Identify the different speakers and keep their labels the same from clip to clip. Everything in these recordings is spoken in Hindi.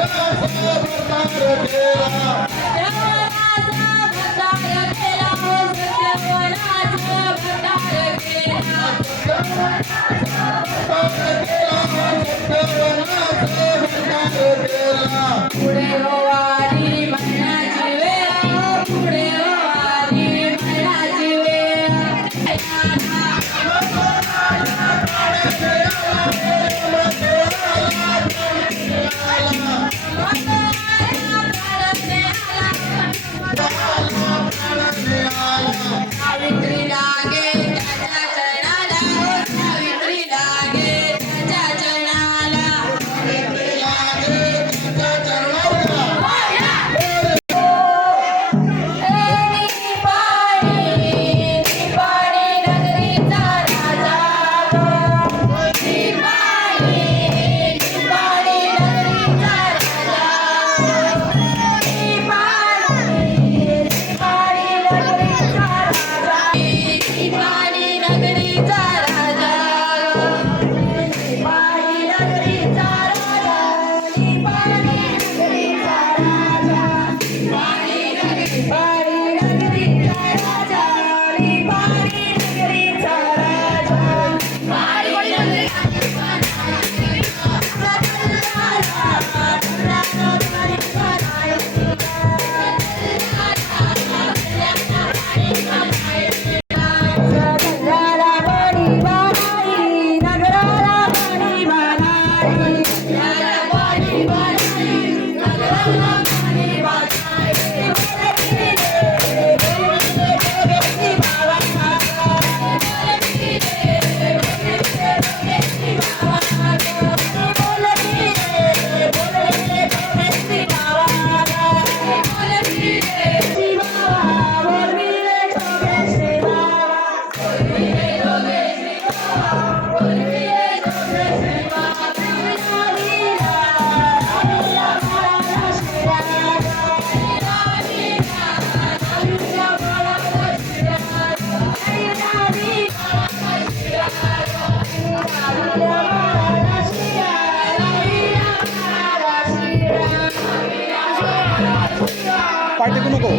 Speaker 1: ಬರ್ತಾರೆ
Speaker 2: Amen. Amen.
Speaker 1: পার্টি কোনো কো।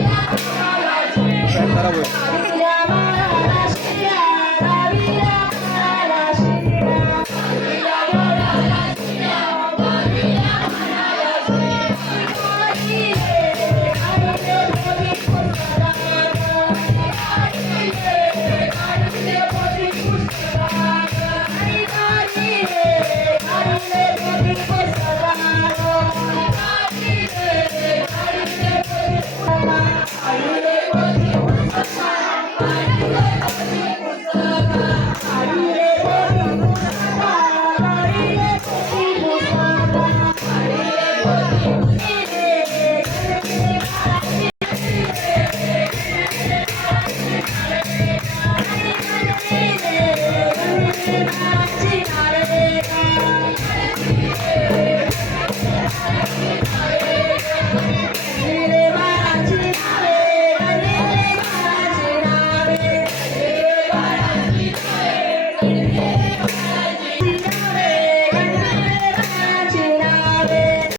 Speaker 1: হ্যাঁ, তারা বসে
Speaker 2: Thank you.